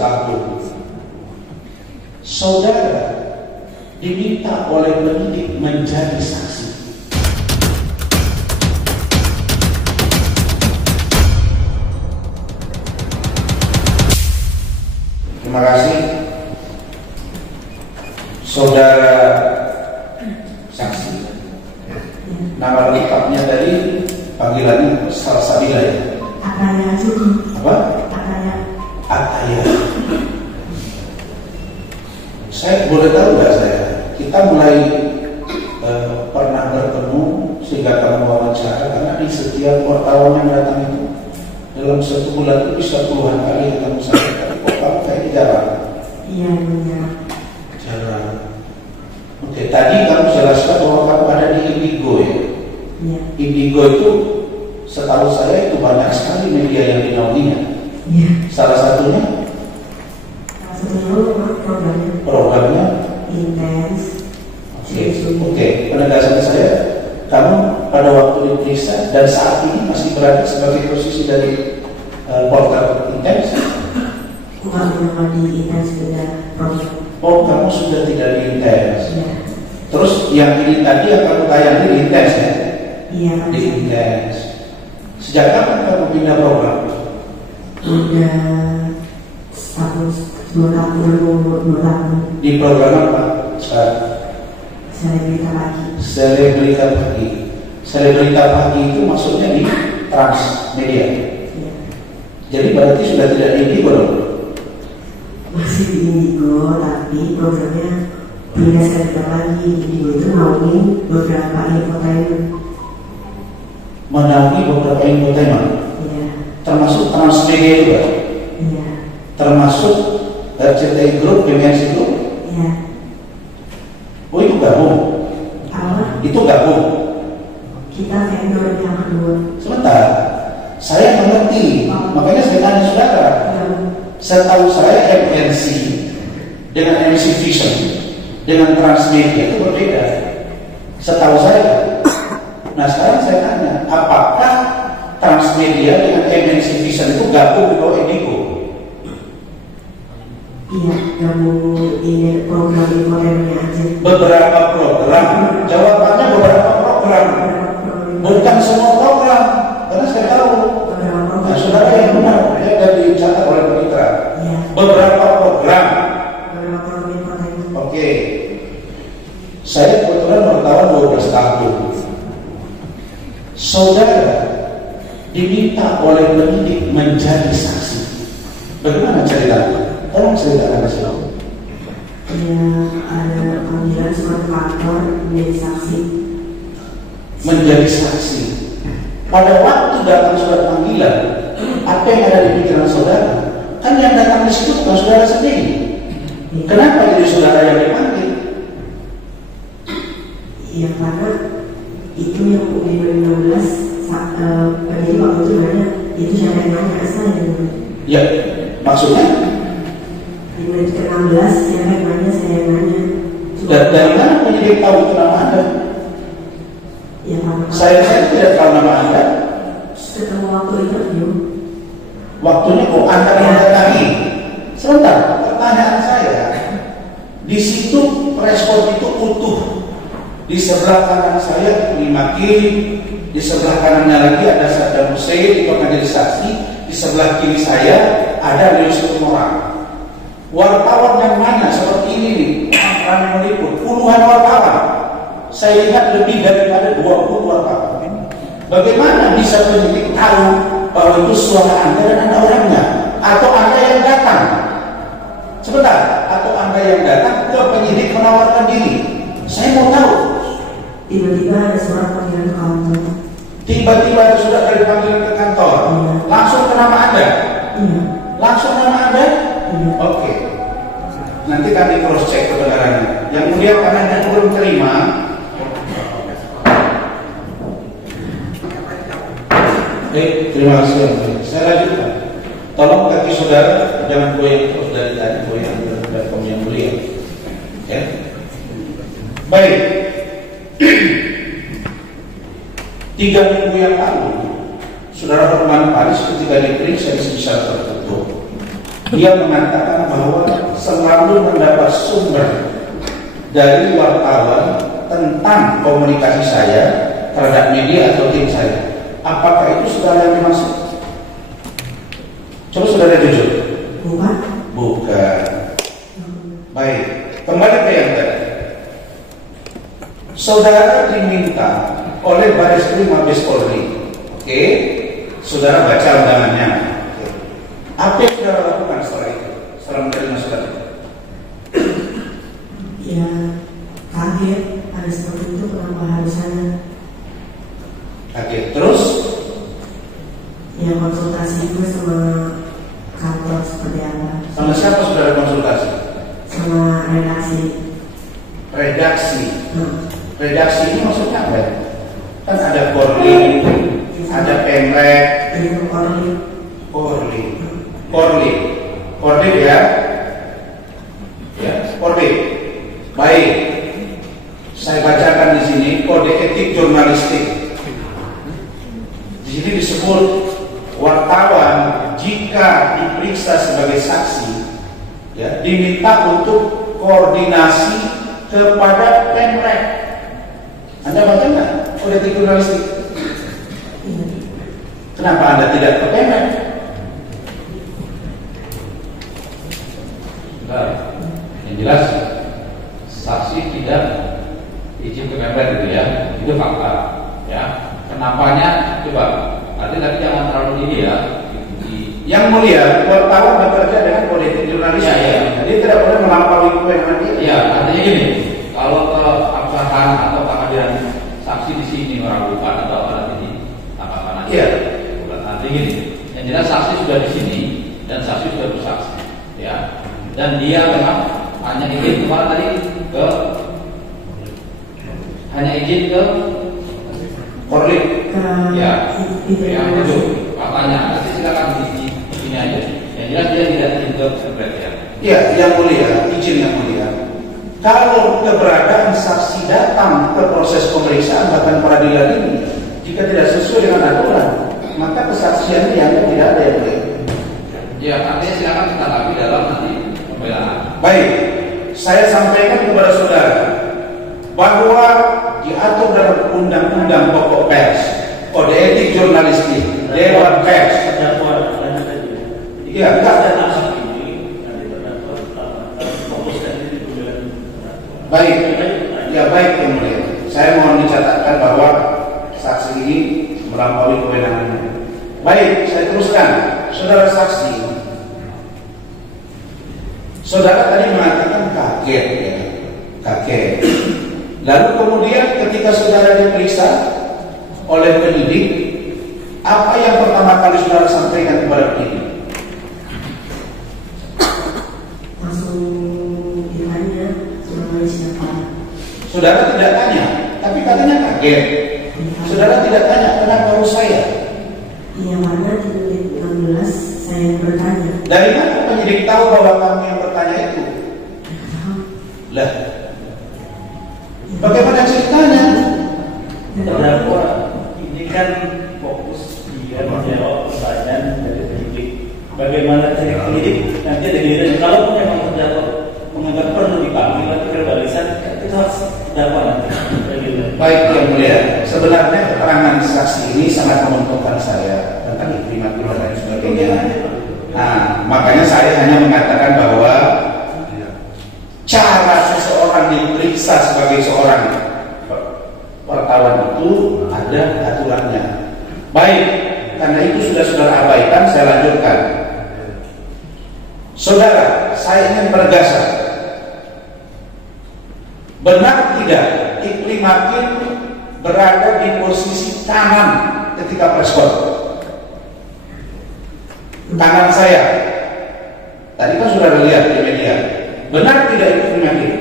tahun. Saudara diminta oleh penyidik menjadi saksi. Terima kasih, saudara saksi. Nama lengkapnya tadi panggilannya Salsabila ya? Ataya juga. Apa? Ataya. Ataya. Saya boleh tahu nggak saya? Kita mulai pernah bertemu sehingga kamu wawancara, karena di setiap wartawan yang datang itu dalam satu bulan itu bisa puluhan kali ketemu saya. Kok kamu kayak jarang? Iya, iya. Jarang. Oke, tadi kamu jelaskan bahwa kamu ada di Indigo ya? Iya. Indigo itu setahu saya itu banyak sekali media yang dinaunginya. Iya. Salah satunya programnya intens. Oke. Penegasan saya, kamu pada waktu diperiksa dan saat ini masih berada sebagai posisi dari portal intens? Bukan di intens sudah program. Oh, kamu sudah tidak di intens. Iya. Terus yang ini tadi yang kamu tayang di intens ya? Iya. Di intens. Sejak kapan kamu pindah program? Udah setahun, 2 tahun. Di program apa sekarang? Selebrita pagi. Selebrita pagi. Selebrita pagi itu maksudnya di Transmedia. Iya. Jadi berarti sudah tidak di Indigo dong? Masih di Indigo, tapi programnya pindah selebrita pagi. Indigo itu naungin beberapa infotainment. Menaungi beberapa infotainment. Iya. Termasuk Transmedia juga. Iya. Termasuk RCTI Group, Dimensi Group. Iya. Oh, itu gabung. Apa? Itu gabung. Kita vendor yang kedua. Sebentar, saya mengerti. Makanya saya tanya saudara. Setahu saya MNC dengan MC Vision dengan Transmedia itu berbeda. Setahu saya. Nah, sekarang saya tanya, apakah Transmedia dengan MNC Vision itu gabung di bawah Indigo? Iya, gabung ini program infotainmentnya aja. Beberapa program. Jawabannya beberapa program. Bukan semua program. Karena saya tahu. Nah, saudara yang benar, ya, dan dicatat oleh Penitra. Iya. Beberapa program. Beberapa program infotainment. Oke. Saya kebetulan bertawan 12 tahun. Saudara diminta oleh penyidik menjadi saksi. Bagaimana ceritanya? Tolong ceritakan saya. Ya, ada panggilan surat kantor menjadi saksi. Menjadi saksi. Pada waktu datang surat panggilan, apa yang ada di pikiran saudara? Kan yang datang di situ bukan saudara sendiri. Ya. Kenapa jadi saudara yang dipanggil? Ya, karena itu yang di 2016 jadi waktu itu sebenarnya itu siapa yang nanya saya. Ya, maksudnya? Di menit ke-16 siapa yang nanya, saya yang nanya. Dari mana penyidik tahu itu nama Anda? Ya, karena Saya tidak tahu nama Anda. ketemu waktu interview. Waktunya kok Anda mendatangi. Sebentar, pertanyaan saya. Di situ respon itu utuh. Di sebelah kanan saya 5 kiri, di sebelah kanannya lagi ada Saddam Hussein itu menjadi saksi, di sebelah kiri saya ada Leus Tumorang. Wartawan yang mana seperti ini nih, ramai meliput, puluhan wartawan. Saya lihat lebih daripada 20 wartawan. Bagaimana bisa penyidik tahu bahwa itu suara Anda dan Anda orangnya? Atau Anda yang datang? Sebentar, atau Anda yang datang ke penyidik menawarkan diri? Saya mau tahu. Tiba-tiba ada surat panggilan ke kantor. Tiba-tiba ada surat dari panggilan ke kantor. Langsung ke nama Anda? Iya. Langsung nama Anda? Iya. Oke. Nanti kami cross check kebenarannya. Yang mulia karena Anda belum terima. Terima kasih. Saya lanjutkan. Tolong kaki saudara jangan goyang terus dari tadi, goyang dari kamu yang mulia. Ya. Baik. 3 minggu yang lalu, saudara Herman Paris ketika diperiksa di secara tertutup, Dia mengatakan bahwa selalu mendapat sumber dari wartawan tentang komunikasi saya terhadap media atau tim saya. Apakah itu saudara yang dimaksud? Coba saudara jujur. Bukan. Bukan. Baik, kembali ke yang tadi. Saudara diminta oleh Bareskrim Mabes Polri. Oke, saudara baca undangannya. Oke. Apa yang saudara lakukan setelah itu? Setelah menerima surat itu? Ya, kaget. Ada seperti itu, kenapa harus saya? Kaget. Terus? Ya, konsultasi juga sama kantor seperti apa. Sama siapa saudara konsultasi? Sama redaksi. Redaksi. Redaksi ini maksudnya apa? Kan ada Korli, ada Pemrek, Korli ya, Korli. Baik, saya bacakan di sini kode etik jurnalistik. Di sini disebut wartawan jika diperiksa sebagai saksi, ya, diminta untuk koordinasi kepada Pemrek. Anda baca nggak kode etik jurnalistik? Kenapa Anda tidak ke Pemrek? Yang jelas saksi tidak izin ke Pemrek gitu ya, itu fakta ya. Kenapanya coba, artinya tapi jangan terlalu ini ya. Yang mulia, wartawan bekerja dengan kode etik jurnalistik. Ya. Jadi tidak boleh melampaui kewenangan dia. Ya, artinya gini, kalau ke absahan atau kehadiran saksi di sini meragukan atau apa ini, apakah nanti? Iya. Artinya gini, yang jelas saksi sudah di sini dan saksi sudah bersaksi, ya. Dan dia memang hanya izin kemarin tadi ke Korli. Ya, yang itu makanya nanti silakan di sini aja. Yang jelas dia tidak izin ke Pemrek ya. Iya, yang mulia, izin yang mulia. Kalau keberadaan saksi datang ke proses pemeriksaan bahkan peradilan ini, jika tidak sesuai dengan aturan, maka kesaksiannya yang tidak ada yang boleh. Ya, artinya silakan tetapi dalam nanti pembelaan. Baik, saya sampaikan kepada saudara bahwa diatur dalam Undang-Undang Pokok Pers, Kode Etik Jurnalistik, Dewan Pers. Iya, enggak. Baik, ya baik yang mulia. Saya mohon dicatatkan bahwa saksi ini melampaui kewenangannya. Baik, saya teruskan, saudara saksi. Saudara tadi mengatakan kaget, ya, kaget. Lalu kemudian ketika saudara diperiksa oleh penyidik, apa yang pertama kali saudara sampaikan kepada penyidik? Langsung ditanya namanya siapa. Saudara tidak tanya, tapi katanya kaget. Saudara tidak tanya, kenapa harus saya? Iya, mana di menit 16 saya bertanya. Dari mana penyidik tahu bahwa kamu yang bertanya itu? Lah, bagaimana ceritanya? Terdakwa ini kan fokus dia menjawab pertanyaan dari penyidik. Bagaimana cara penyidik nanti ada giliran. Kalau memang terdakwa menganggap perlu dipanggil atau verbalisan, itu harus terdakwa nanti. Baik yang mulia, sebenarnya keterangan saksi ini sangat menguntungkan saya tentang iklim-iklim dan sebagainya. Nah, makanya saya hanya mengatakan bahwa cara seseorang diperiksa sebagai seorang wartawan itu ada aturannya. Baik, karena itu sudah saudara abaikan, saya lanjutkan. Saudara, saya ingin penegasan. Benar tidak Iklim Hakim berada di posisi kanan ketika press con? Kanan saya. Tadi kan sudah lihat di media. Benar tidak Iklim Hakim?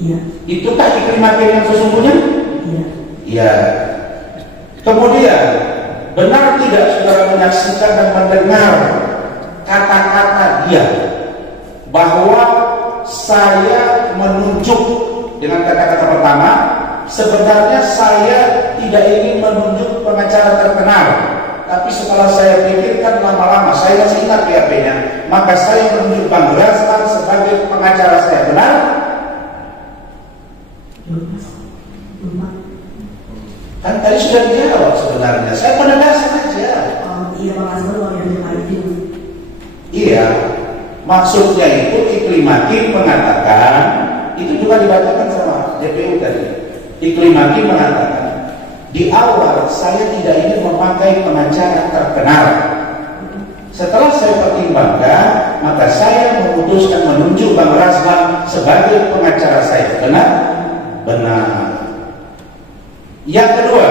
Iya. Itukah Iklim Hakim yang sesungguhnya? Iya. Iya. Kemudian benar tidak saudara menyaksikan dan mendengar kata-kata dia bahwa saya menunjuk dengan kata-kata pertama, sebenarnya saya tidak ingin menunjuk pengacara terkenal, Tapi setelah saya pikirkan lama-lama, saya masih ingat BAP-nya, maka saya menunjuk Bang Rasman sebagai pengacara saya. Benar? Kan tadi sudah dijawab sebenarnya. Saya penegasan aja. Iya, Bang Rasman mau yang itu. Iya, maksudnya itu Iklim Hakim mengatakan, itu juga dibacakan sama DPU tadi. Iklim Hakim mengatakan, di awal saya tidak ingin memakai pengacara terkenal. Setelah saya pertimbangkan, maka saya memutuskan menunjuk Bang Rasman sebagai pengacara saya. Benar? Benar. Yang kedua,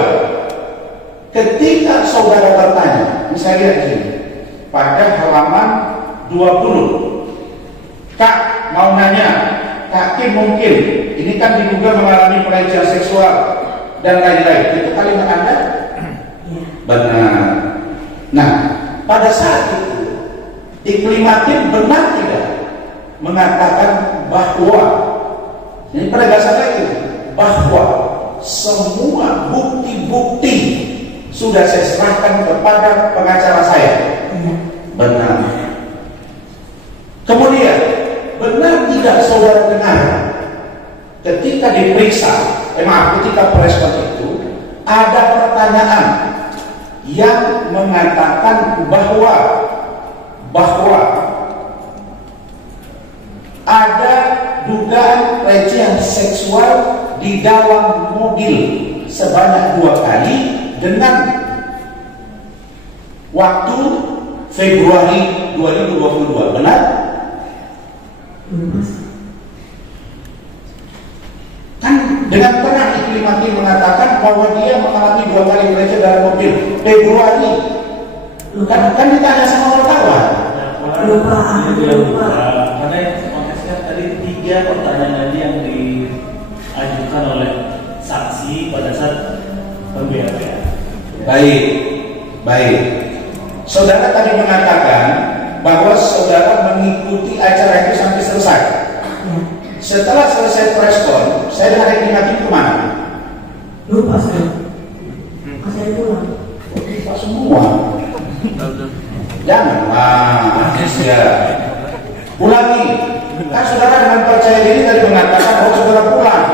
ketika saudara bertanya, misalnya lihat di sini, pada halaman 20, Kak mau nanya, Kak Kim mungkin, ini kan diduga mengalami pelecehan seksual dan lain-lain. Itu kalimat Anda? Benar. Nah, pada saat itu Iklim Hakim benar tidak mengatakan bahwa, ini penegasan lagi, bahwa semua bukti-bukti sudah saya serahkan kepada pengacara saya. Benar. Kemudian, benar tidak saudara dengar ketika diperiksa, ketika preskon itu ada pertanyaan yang mengatakan bahwa ada dugaan pelecehan seksual di dalam mobil sebanyak 2 kali dengan waktu Februari 2022. Benar? Kan dengan terang Iklim Hakim mengatakan bahwa dia mengalami 2 kali pelecehan dalam mobil Februari. Kan ditanya sama wartawan. Lupa. Karena konteksnya tadi 3 pertanyaan tadi yang diajukan oleh saksi pada saat pembelaan. Baik. Saudara tadi mengatakan bahwa saudara mengikuti acara itu sampai selesai. Setelah selesai preskon, saya dengan Iklim Hakim kemana? Lupa saya. Saya pulang. Lupa semua. Janganlah, ya. Ulangi. Kan saudara dengan percaya diri tadi mengatakan bahwa saudara pulang.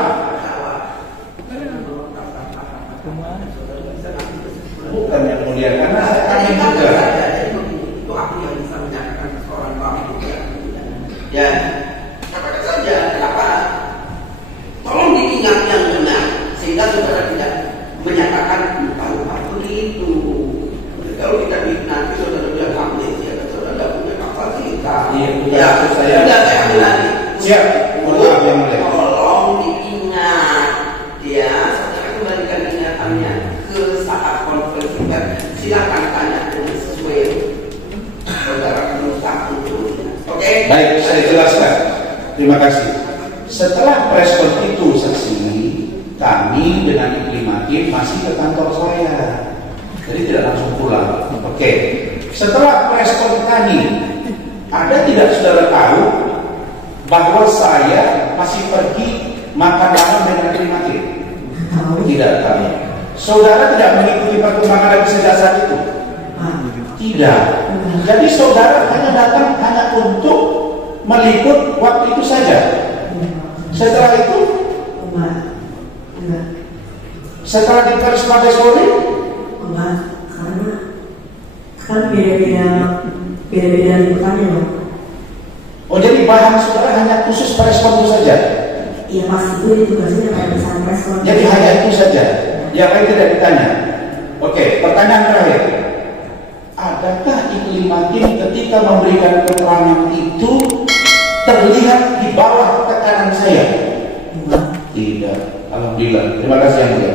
Bukan yang mulia, karena kami juga. Itu aku yang bisa menyatakan seorang Pak juga. Ya, katakan saja kenapa? Tolong diingat yang benar sehingga saudara tidak menyatakan lupa begitu. Kalau kita nanti saudara bilang amnesia, saudara tidak punya kapasitas. Iya, saya ambil lagi. Siap. Tolong diingat, ya, saudara kembalikan ingatannya ke saat konferensi pers. Silakan tanya sesuai saudara penuntut itu. Oke? Baik, saya jelaskan. Terima kasih. Setelah preskon itu saksi, kami dengan Iklim Hakim masih ke kantor saya. Jadi tidak langsung pulang. Oke. Setelah preskon kami, ada tidak saudara tahu bahwa saya masih pergi makan malam dengan Iklim Hakim? Tidak tahu. Saudara tidak mengikuti perkembangan lagi sejak saat itu? Tidak. Jadi saudara hanya datang hanya untuk meliput waktu itu saja. Setelah itu, setelah diperes Mabes Polri, karena kan beda-beda liputannya loh. oh jadi bahan saudara hanya khusus preskon itu saja? Iya, pas itu ditugasnya pada saat preskon. Jadi hanya itu saja, yang lain tidak ditanya. Oke, pertanyaan terakhir. Adakah Iklim Hakim ketika memberikan keterangan itu terlihat di bawah tekanan saya? Tidak. Alhamdulillah. Terima kasih yang mulia.